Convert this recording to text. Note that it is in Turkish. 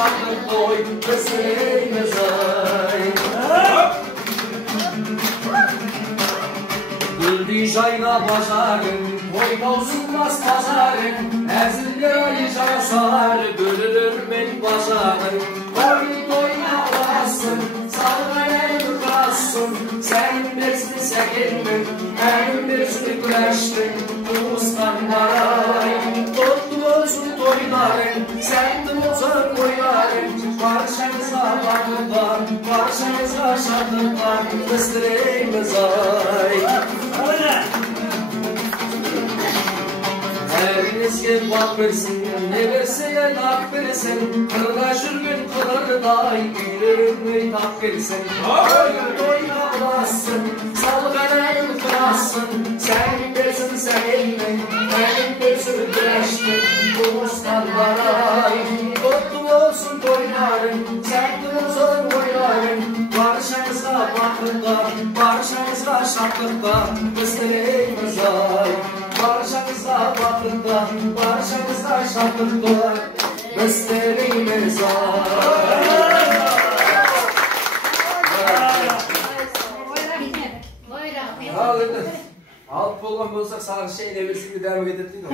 şartlık koy, kısırımız ay. Güldü jayla bazarın, boy bozulmaz pazarın. Ezildir ayıca sar, bölünür ben bazarın. Boy doyna olasın, salgın kırasın. Senin birisini sekinmin, benim birisini güleştin. Tuğustanlar, tuttu olsun toyların. Sen de bozar boyların. Karşımıza bakırlar, karşımıza şartlıklar. Kıstırımız ay. Elinizge bakırsın, ne versen hak versin. Kırlaşır gün kılır day, gülürüm tak versin. Doyna olasın, salgın kırasın. Sen bilirsin seninle, benim bilirsin güleştin. Boğustanlar ay, kutlu olsun toyların. Sen de uzun boyların. Barışımıza bakırlar, barışımıza şartlıklar. Kıstırımız ay. Barışımıza bakırlar, barışımıza şartlıklar. Kıstırımız ay. Alt bolgan bolsak sarı şey devirsin bir devam edelim.